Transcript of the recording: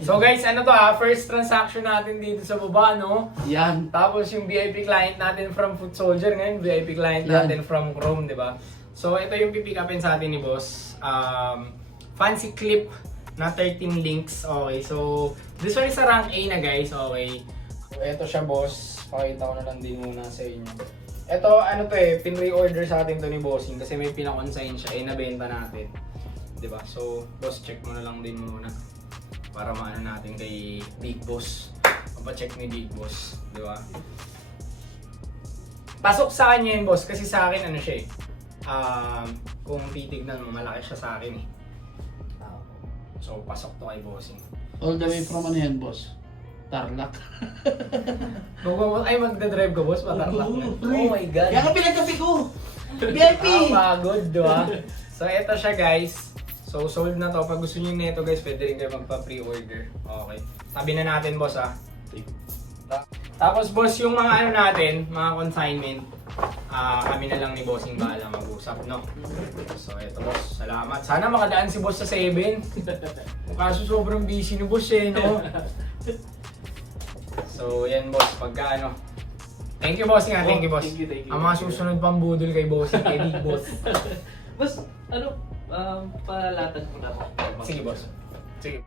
So guys, ano to first transaction natin dito sa baba, no? Yan. Tapos yung VIP client natin from Foot Soldier ngayon, VIP client Yan. natin from Chrome, di ba? So ito yung pipick upin sa atin ni boss. Fancy clip na 13 links. Okay, so this one is a rank A na guys, okay. So ito siya boss, pakita ko na lang din muna sa inyo. Ito ano to pin-reorder sa atin to ni bossing kasi may pina-consign siya, nabenta natin. Di ba? So boss, check mo na lang din muna para maano natin kay Big Boss. Papacheck ni Big Boss, di ba? Pasok sa kanya yun, boss, kasi sa akin ano siya kung titignan mo, malaki siya sa akin eh. So, pasok to kay bossing. All the way from ano yan, boss? Tarlac. Ay, magdadrive ka, boss? Patarlak na. Oh my God. Yan ang pinagkapi ko! VIP! Pagod, di ba? So, eto siya, guys. So, sold na to. Pag gusto nyo nito, guys, pwede rin kayo magpa-pre-order. Okay. Tabi na natin, boss, Tapos, boss, yung mga ano natin, mga consignment, kami na lang ni bossing bahala mag-usap, no? So, eto, boss. Salamat. Sana makadaan si boss sa 7. Kaso sobrang busy ni boss no? So, yan, boss. Pagka ano. Thank you, bossing, Thank you, boss. Thank you. Ang mga susunod pang budol kay bossing, kay Big Boss. Boss, ano, palatag mo na ako. Sige, boss. Sige.